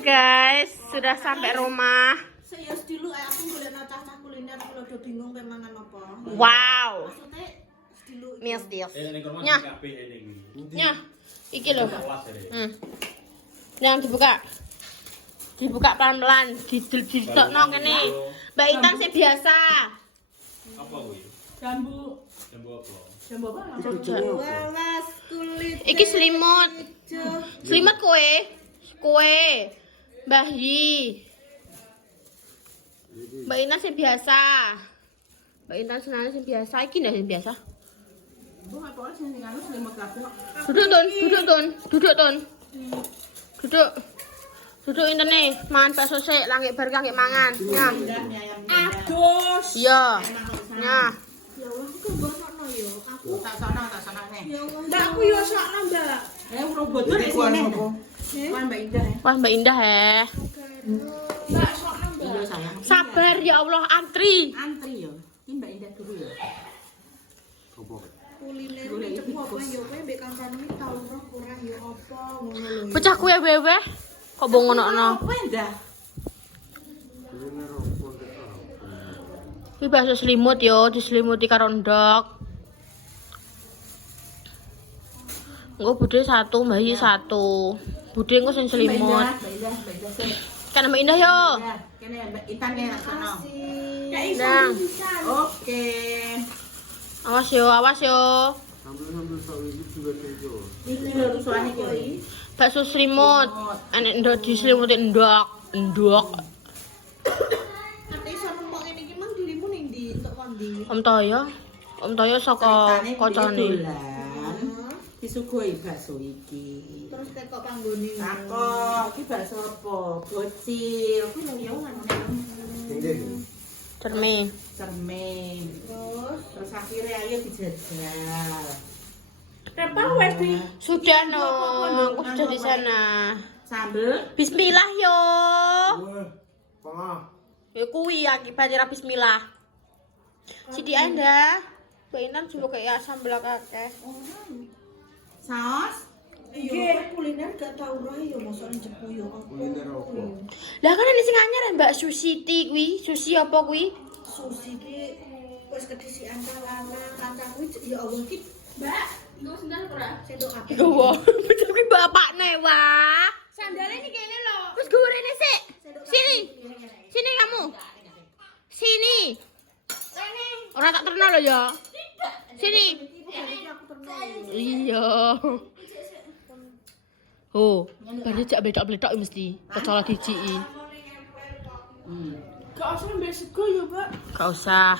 Guys, sudah sampai rumah. Saya dulu aku boleh cacah kuliner kalau udah bingung pemangan apa. Wow. Maksudnya dulu Mistis. Nyah. Nyah. Iki loh. Yang dibuka. Dibuka pelan-pelan, didokno kene. Mbak Intan sih biasa. Apa kuwi? jambu. Jambu apa? Jambu apa? Walas kulit. Iki selimut. Selimut kowe. Kowe. Mbah Yi. Mbak Intan sih biasa. Mbak Intan senane sing biasa. Iki ndak sing biasa. Bu apa sih sing anu selimut kabeh. Duduk Tun. Duduk. Duduk intene, mangan bakso sik, langit bar kangge mangan. Nyah. Adus. Iya. Nyah. Ya Allah, aku mbokno yo. Aku Tak sana nih. ya Allah. Mbak aku yo sakno, Mbak. Urung bodo nek sini. Wan Mbak Indah. Wah, Mbak Indah Mbak sakno, Mbak. Iya sayang. Sabar ya Allah, antri. Antri yo. Ini Mbak Indah dulu ya. Kuliner cepu apa yo kowe mbek kancane tau roh ora yo apa ngono lho. Bocah kuwe wewe. Kok bongono-ono. Apa Indah? Iki bakso selimut yo, diselimuti karo ndok. Engko budhe satu, Mbak Yi satu. Budhe engko sing selimut. Mbak Indah sih. Kan Mbak Indah yo. Kene Mbak Intan kene sono. Nang. Oke. Awas yo. Iki lho rusuhane iki. Bakso selimut. Enek ndok diselimuti ndok. Nanti iso nempok ngene iki mang dirimu ning ndi entuk kondi. Om Toyo saka kocone. Disuguhi bakso iki. Terus tekok panggone. Takok, iki bakso apa? Bocil. Kuwi lho ya ngono. Cerme. Cermin. Terus akhirnya ayo dijajal. Kenapa wes di Sudah no, aku sudah di sana. Sambel. Bismillah yo. Ya kuwi akibatnya bismillah. Sidi Anda. Mbak Intan juga kayak sambel akeh. Saus. iya kuliner gak tau roh yo mosok cepu yo apa. Kuliner apa? Lah kan ini sing anyar Mbak Susiti kuwi, Susi apa kuwi? Susi ki wis kedisian kalana kancaku ya Allah ki Mbak, nggo sendal ora? Sendok kabeh. Gowo, bocah kuwi bapakne wah. Sandalnya ini kayaknya lo. Wis gorene sik. Sini. Sini kamu. Sini. Ora tak terno lho ya. Sini. Iya. Oh, banyak jak bledok-bledok mesti. Kecola dijiki. Gak usah mbek sego ya, Pak. Gak usah.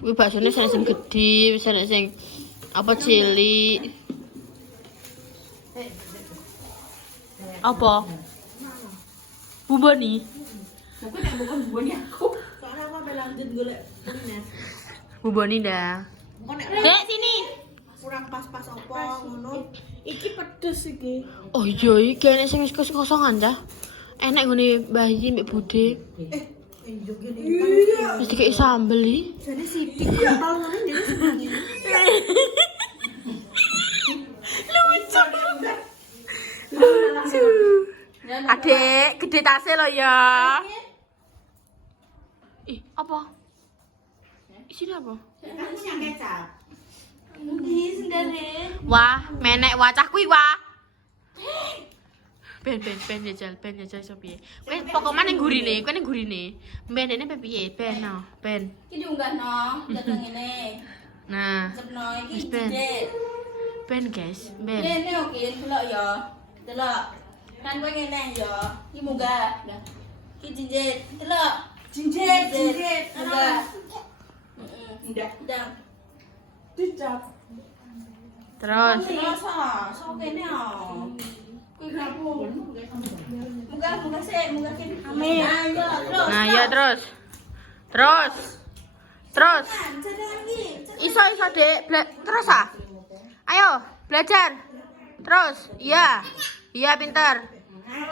Kuwi baksone sing gedhi, sing apa cilik. Apa? Buboni. Aku nek bukan buboni aku. Soalnya aku sampe lanjut golek kuliner. Buboni dah. Engko nek Dek sini. kurang pas-pas apa ngono. Iki pedes iki. Oh iya iki enek sing wis kosongan dah. Enek ngene bayi mbek Bude. Iya gini. Iya. Wis dikek sambel iki. Jadi sidik kental ngene dia seneng. Lucu. Adek, gede tasnya lo ya. Ih, apa? Isinya apa? Aku yang kecap. Ini sendiri. Wah, menek wacah kuwi wah. Ben jajal iso piye. Kowe pokoknya ning gurine, kowe ning gurine. Ben dene piye? Ben no, ben. Iki diunggahno, datang ngene. Nah, Cepno Wis, iki Ben. jejak. ben guys, ben. Rene oke, delok ya. Delok. Kan kowe ngene ya. Iki munggah. Iki jinjit. Delok. Jinjit. Munggah. Ndak. Dicap. Terus Terus sok kene ah. Kuwi kenapa? Munggah sik, munggah kene. Amin. Ayo, terus. nah ya terus. Terus. Jadi lagi. Iso Dek. Terus ah. Ayo, belajar. Terus. Iya. Iya, pintar.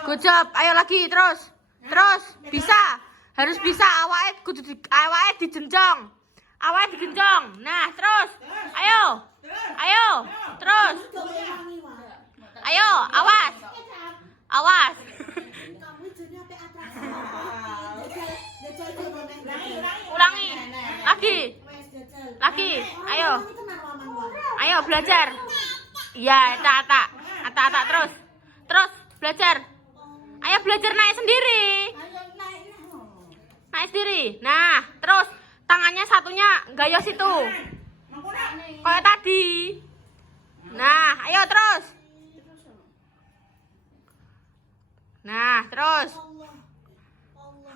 Good job. Ayo lagi terus. Terus. Bisa. Harus bisa awake kudu awake dijenjong. Awake digenjong. Nah, terus. Ayo. Terus. Ayo, awas. Awas. Kamu jadi apa atraksi? Jajal coba neng. Ulangi. Lagi. Wes jajal. Lagi. Ayo. Ini tenan waman wae. Ayo belajar. Iya, ata terus. Terus belajar. Ayo belajar naik sendiri. Ayo naik. Naik sendiri. Nah, terus tangannya satunya gayos itu. Kayak tadi. Nah, ayo terus. Nah, terus.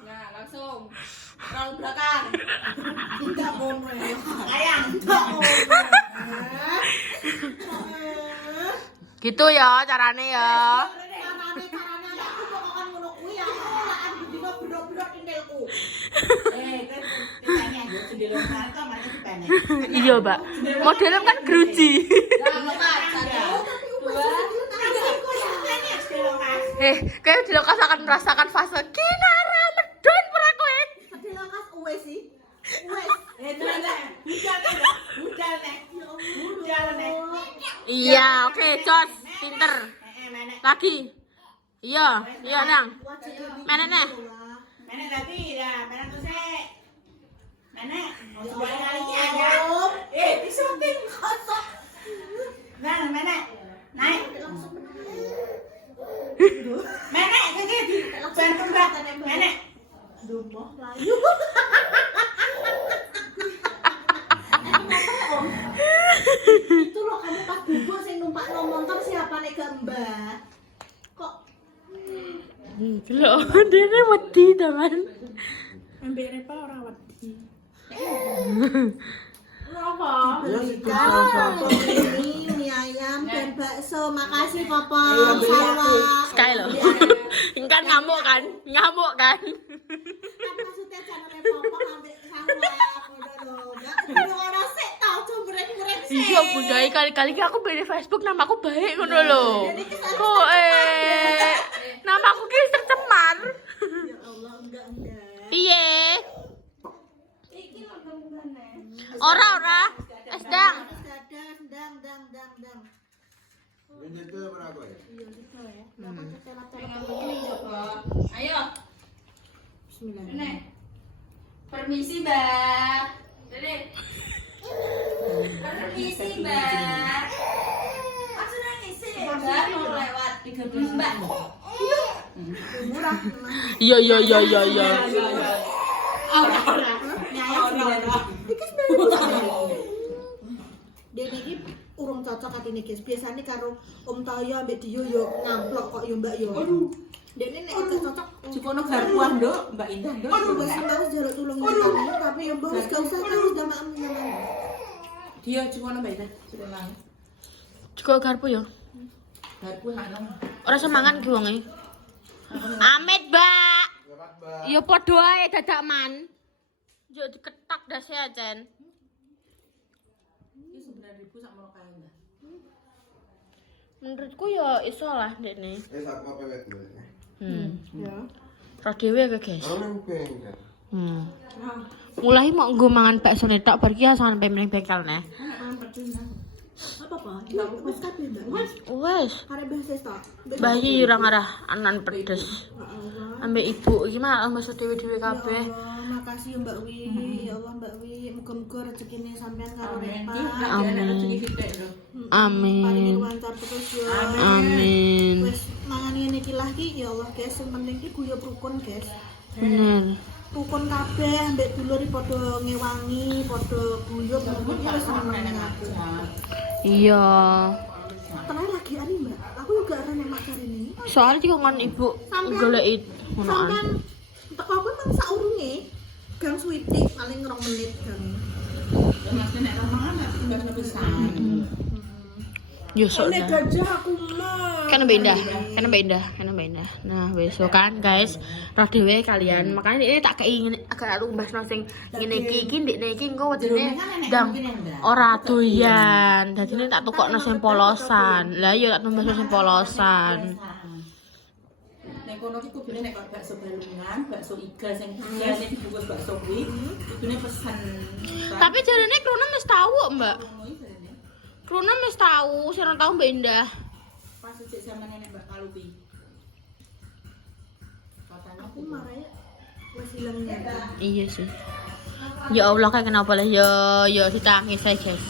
Nah, langsung. Roll belakang. Tidak mono ya. Ayang. Gitu ya carane ya. Carane aku pokokan ngono kuwi aku olahan dino bedok-bedok indelku. Kan ditanya yo jendela kantor mana dipene. Iya, Mbak. Modelnya kan geruji. Kayak di lokasi akan merasakan fase kinara medun pura kowe. Dilakas uwe sih. Uwe. Budal nek. Iya, oke, Jos. Pinter. Lagi. Iya, Nang. Menek nih. Menek lagi dah, menek tu sek. Menek, mau coba lagi aja. Disumping kosong. Nah, menek. Naik. Menek kaki di jantung berat. Menek. Dumoh layu. Itu loh kamu pas bubuk sing numpak no motor siapa nek gak Mbak? Kok Delok dene wedi teman. ambek Repa ora wedi. Apa? Ini mie ayam dan bakso. Makasih Papa. Salwa. Sekali loh. Kan ngamuk kan? Kan maksudnya channel Papa ambek Salwa. Ngono lho. Enggak ora sik tau jembrek-jembrek sik. Iya, budaya kali-kali aku beli Facebook namaku baik ngono lho. Kok namaku ki tercemar. Ya Allah, enggak. Piye? Iki lho gambane. Ora. Sedang. Dang. Itu berapa ya? Iya gitu ya. Ayo. Bismillah. Nek. Permisi, Mbak. Dede. Permisi, Mbak. Maksudnya ngisi, Mbak mau lewat 13, Mbak. Murah. Iya. Dene iki urung cocok atine guys. Biasane karo Om Toyo ambek Dio yo ngamplok kok yo Mbak yo. Aduh. Dene nek gak cocok Cukono garpuan, Nduk, Mbak Indah, Nduk. aduh Mbak harus jaluk tulung nang tapi yo Mbak wis gak usah kan udah maem nang. Dia cukono Mbak Indah, cukono. Juga garpu ya. Garpuan ana. Ora semangan ki wonge. Amit, Mbak. Ya padha ae dadak man. Yo diketak dase acen. Iki 9.000 sak mono kae, Mbak. Menurutku ya iso lah ndekne. Aku apa wet dulu? Ya. Roh dhewe ke, guys. Orang bengkel. Mulai mau nggo mangan bakso tok bar ki sampe mring bengkel neh. Apa Pak? Wis kabeh Mbak. Wes, Arek bahasa tok. bayi ora ngarah anan pedes. Ambek ibu iki mah maksud dhewe-dhewe kabeh. Makasih ya Mbak Wi. Ya Allah Mbak Wi, muga-muga rezekine sampean karo Repa. Amin. Paling lancar terus ya. Amin. Wes mangan ngene iki lah ki ya Allah guys, sing penting ki guyub rukun guys. Bener. Rukun kabeh ambek dulur padha ngewangi, padha guyub mungkin ki wis seneng aku. Iya. Terakhir lagi ani Mbak. Aku juga ora nek makan ini. Soalnya dikongkon ibu golek ngonoan. Sampean teko aku nang saurunge gang switik paling 2 menit gang. Yo sok dah. Gajah aku mah. Kan mbak indah. Nah, besok kan guys, roh dhewe kalian. Makanya ini tak kei agak lumbas sing ngene iki ndekne iki engko wedine ndang ora doyan. Dadine tak tukokno sing polosan. Lah yo tak tumbas sing polosan. Nek kono ki kudune nek bakso balungan, bakso iga sing biasane dibungkus bakso kuwi, kudune pesen. Tapi jarene Kruna wis tau, Mbak. Kruna wis tau, sing tau Mbak Indah. Pas sejak zaman nenek Mbak Kalupi. Aku marahnya wes hilang nyata. Iya sih. Ya Allah kayak kenapa lah yo ditangis ae guys.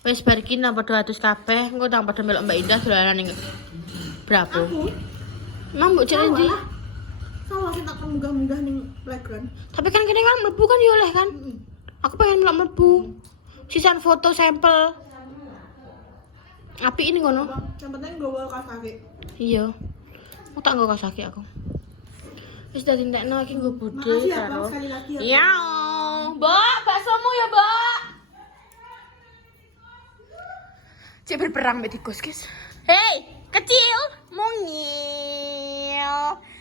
Wes bar iki nang padha atus kabeh, engko tang padha melok Mbak Indah dolanan ning Bravo. Aku Emang mbok cek ndi? salah sih tak munggah-munggah ning playground. Tapi kan kene kan mlebu kan yo oleh kan. Aku pengen mlebu. Sisan foto sampel. Api ini ngono. Yang penting gue kaos kaki. Iya. Aku tak nggo kaos kaki aku. Wis dadi entekno iki nggo budhe Makasih ya Bang karo. sekali lagi ya. Iya. Mbak, baksomu ya, Mbak. Cek berperang mbek tikus, guys. Hei, kecil, mungil.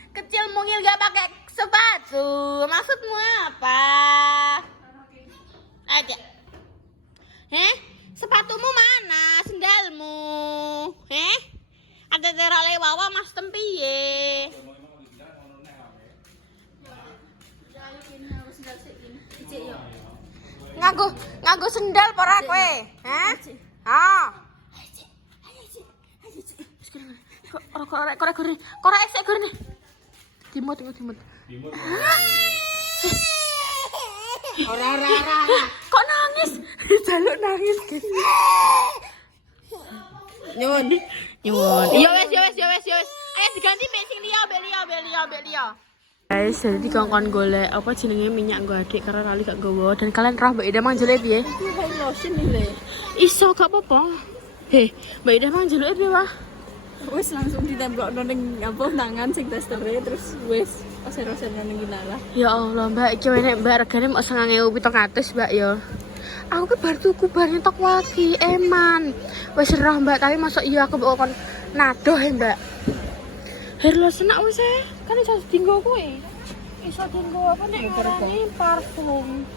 Kecil mungil gak pakai sepatu. Maksudmu apa? Aja. Sepatumu mana? Sendalmu? Ada terok lewawa mas tempiye. Nganggo sendal para kowe? Korek esek gorene. Dimut. Ora. Kok nangis? Jaluk nangis, guys. Nyuwun. Ya wes. Ayo diganti mek sing liya, mbek liya. Guys, jadi dikongkon golek apa jenenge minyak nggo adik karena kali gak nggowo dan kalian roh Mbak Ida mang jelek piye? Iki hand lotion nih le. Iso gak apa-apa. Mbak Ida mang jelek piye, Wah? Wes langsung ditembokno ning apa tangan sing testere terus wes oser-oser ning gilala. Ya Allah, Mbak, iki enek Mbak regane mok 9.700, Mbak ya. Aku ki bar tuku bar nyetok waki, eman. Wis roh, Mbak, tapi masuk iya aku mbok kon nadoh ya, Mbak. Hair lotion nak wis kan iso dienggo kuwi. Iso dienggo apa nek ngarani parfum.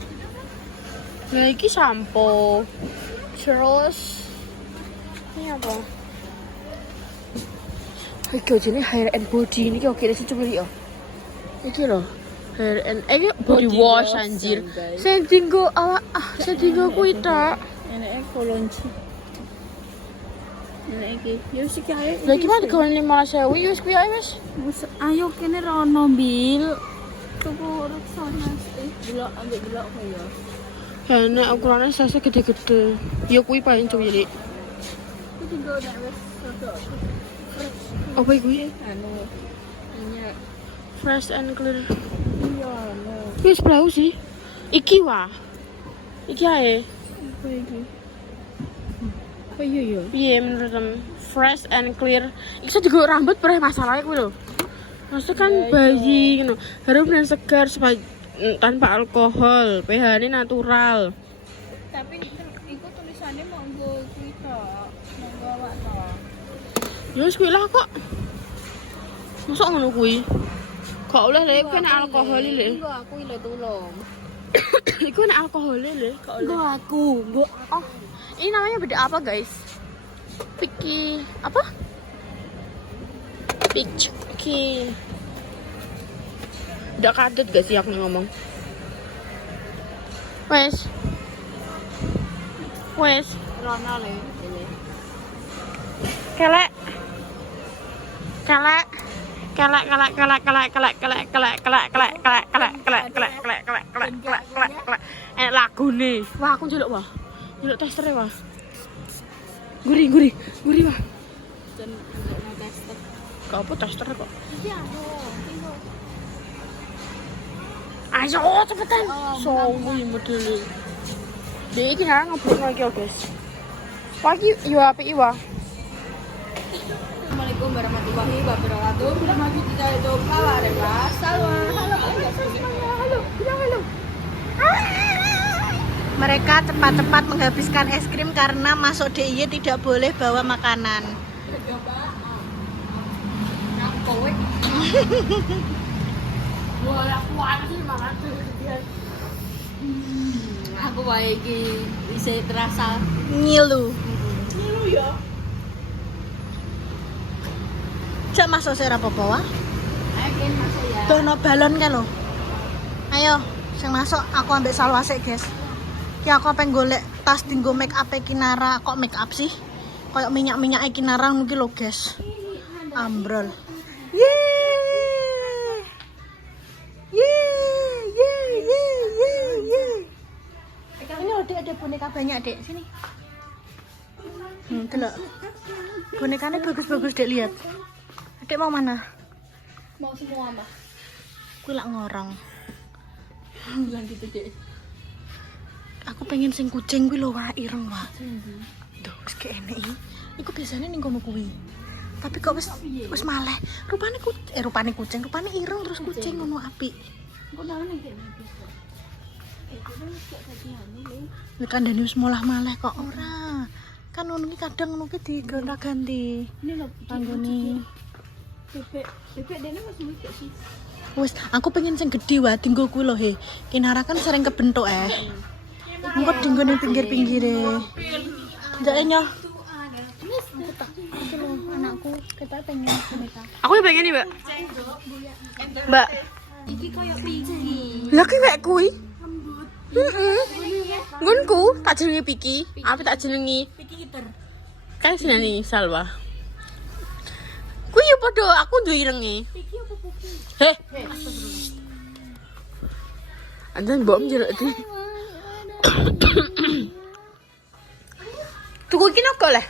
Nah, iki sampo. Terus ini apa? Iki jenenge hair and body ini kok kira sih coba lihat. Iki lho. Hair and body wash anjir. Sing dienggo awak sing dienggo kuwi tok. Eneke kolonci. Eneke yo sik ae. Lah iki mah digawe 15.000 ya wis kuwi ae wis. Ayo kene rono bil. Tuku reksana delok ambek delok kaya. Enak ukurannya size gede-gede. Ya kuwi paling coba jadi. Iki tinggal nek wis rodok. Apa iki? Anu minyak. Fresh and clear. Iya, no. Wis blau sih. Iki wah. Iki ae. Apa iki? Oh iya ya. Piye menurut fresh and clear. Iso digo rambut pereh masalahnya kuwi lho. Maksudnya kan bayi ngono. Harum dan segar tanpa alkohol, pH-nya natural. Tapi iku tulisannya mau nggo kuwi tok. Mau nggo awak tok. Ya wis kuwi lah kok. Mosok ngono kuwi. Kok oleh lek kan alkohol lek. Nggo aku ile tulung. Iku nek alkohol lek kok oleh. Nggo aku, nggo Oh, ini namanya beda apa guys? Piki apa? Piki. Udah kadet gak sih aku ngomong? Wes. rono le. Kelek. Lagune. Wah, aku njaluk wah. Njaluk testere wah. Gurih wah. Dan ono tester. Kok apa tester kok? Iki anu, Ayo cepetan. Sowi modele. Dek iki nang ngobrol lagi guys. Pagi yo apik wah. Assalamualaikum warahmatullahi wabarakatuh. Nama kita itu Kawarela. Halo. Mereka cepat-cepat menghabiskan es krim karena masuk DIY tidak boleh bawa makanan. Aku wae iki isih terasa Ngilu. ya. Cak masuk sih apa-apa wah. Ayo Ken masuk ya. Dono balon kan lo. Ayo, sing masuk aku ambil salwase guys. Ya aku pengen golek tas tinggo make up Kinara. Kok make up sih? Kayak minyak-minyak Kinara mungkin lo guys. Ambrol. Yeay. banyak, Dek. Sini. Delok. Bonekanya bagus-bagus, Dek, lihat. Dek mau mana? Mau semua, Mbak. Kuwi lak ngorong. Bilang gitu, Dek. Aku pengen sing kucing kuwi lho, wah ireng wah. Duh, wis kene iki. Iku biasane ning kono kuwi. Tapi kok wis maleh. Rupane kucing, rupane ireng terus kucing ngono apik. Kok nang ning kene bisa. Itu kan gak kasihan nih. Nek kandhane wis molah maleh kok ora. Kan ngono iki kadang ngono ki digonta-ganti. Ini lho Tanggone. Bebek dene masih lucu sih. Wis, aku pengen sing gedhe wae dinggo kuwi lho he. Kinara kan sering kebentuk Engko dinggo ning pinggir-pinggire. Njak nyoh. Anakku kita pengen boneka. Aku pengen nih, Mbak. Mbak. Iki koyo Piki. Lah ki mek kuwi. Heeh. Nggonku tak jenenge Piki, apa tak jenengi? Piki kiper. Kan jenenge Salwa. Kuwi yo padha aku duwe irenge. Piki apa Puki? Heh. Anjen mbok njeluk iki. Tuku iki napa lah?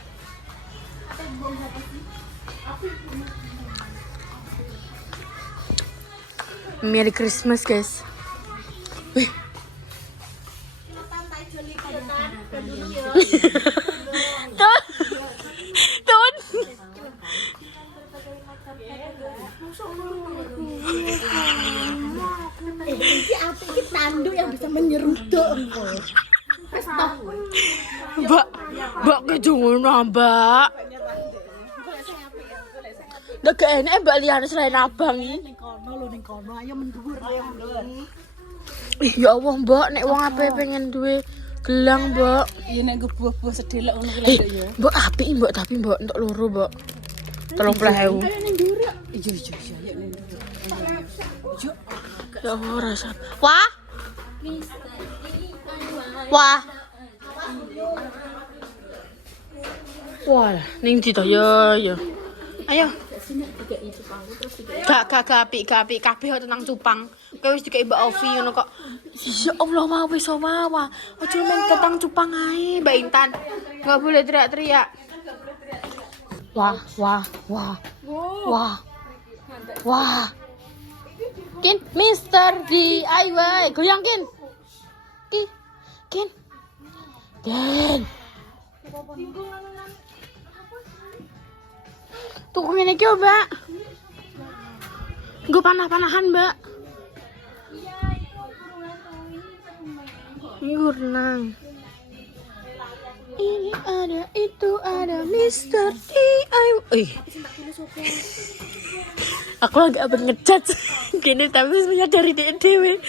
Merry Christmas, guys. Wih. Ton. Iki apa iki tanduk yang bisa menyeruduk engko. Mbak kejongono, Mbak. Nek enek Mbak liyane selain abang iki. Ning kono ayo mendur ayo mundur. Ih, ya Allah, Mbak, nek wong ape pengen duwe gelang, Mbak. Iya nek buah-buah sedelok ngono ki lho ya. Mbak apik, Mbak, tapi Mbak entuk loro, Mbak. 30.000. Kayak ning dhuwur. Iya ya ning dhuwur. Ya Allah, rasa. Wah. Wah. Wah, ning ndi to ya ya. Ayo. Gak apik kabeh kok tentang cupang. Kowe wis dikeki Mbak Ovi ngono kok. Ya Allah, wis wae. Aja men tentang cupang ae, Mbak Intan. Enggak boleh teriak-teriak. Wah. Kin, Mr. DIY. Goyang, Kin. Kin. Tuku ngene iki, Mbak. Nggo panah-panahan, Mbak. Ngurnang. Ini ada, itu ada, Mr. DIY. Aku agak ngejat gini tapi menyadari dia dewe.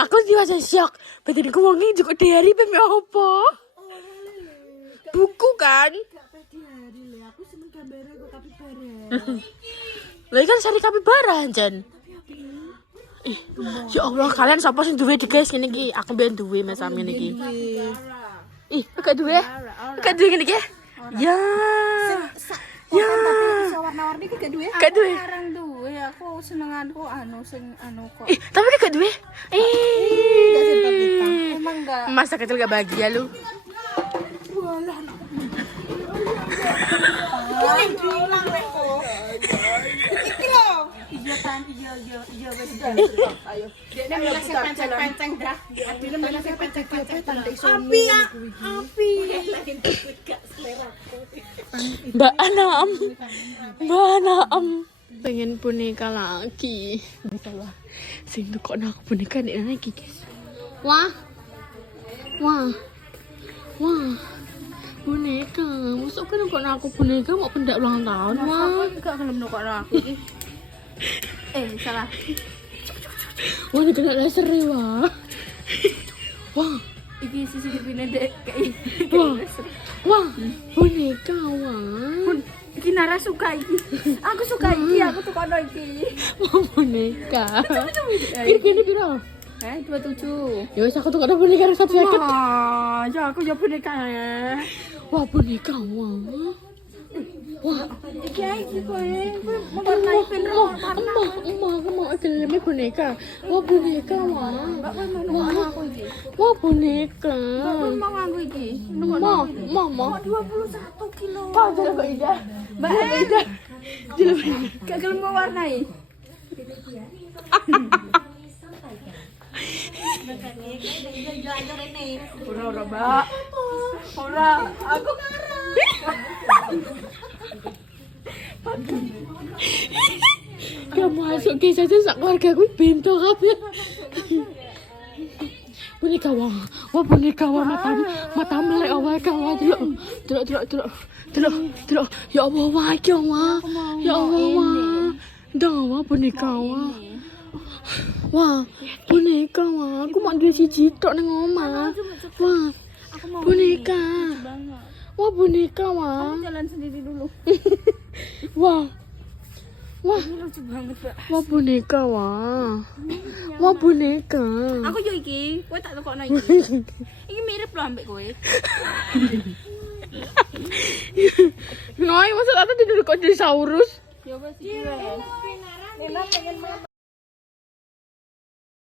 Aku juga shock. Badan aku wangi juga dari peme apa? Buku kan? Aku seneng gambarnya kok kapibara. Lagi kan sari kapibara Jan. Ih, ya Allah, kalian sapa sing duwe guys ngene iki? Aku ben duwe Mas Sam ngene iki. Ih, gak duwe? Gak duwe ngene iki? Ya. Ya. Iso warna-warni ki gak duwe. Gak duwe. Larang duwe aku senenganku sing kok. Ih, tapi gak duwe. Emang enggak. Masa kecil gak bahagia lu? Iya kan, iya wis dah. Ayo. Dekne milih penceng-penceng dah. Adine milih penceng-penceng. Api ya. Api. Mbak Anam pengen boneka lagi. Bisa lah. Sing kok nak boneka nek lagi, guys. Wah. Boneka. Masuk kan kok aku boneka mau pendak ulang tahun, wah. Enggak gelem nokokno aku iki. Salah. Wah, kena laser ya, wah. Wah. Iki CCTV-ne Dek kayak Wah, boneka wah. iki Nara suka iki. Aku suka iki, aku tukono iki. Mau boneka. Kira-kira piro? 27. Ya wis aku tukono boneka 150. Wah, ya aku ya boneka ya. Wah, boneka wah. Wah, Iki kowe mewarnai pin warna. emang gelemnya boneka. Wah boneka wah. Wah boneka. Mau nganggo iki. Mama. 21 kilo. Kau jadi kok Ida. Mbak Ida. Gak gelem mewarnai. Ora, Mbak. Ora, aku Gak masuk guys aja sak keluarga gue bento kabeh. Boneka wah boneka wah mata melek awal kawan delok ya Allah wah iki wah ya Allah wah wah boneka wah boneka wah aku mau duwe siji tok nang omah wah boneka wah boneka wah jalan sendiri dulu. wah Lucu banget, Mbak. wah boneka wah boneka Aku yo iki, kowe tak tekokno iki. Iki mirip lho ambek kowe. Noi, masa tata tidur kok dinosaurus? Ya wes iki wae.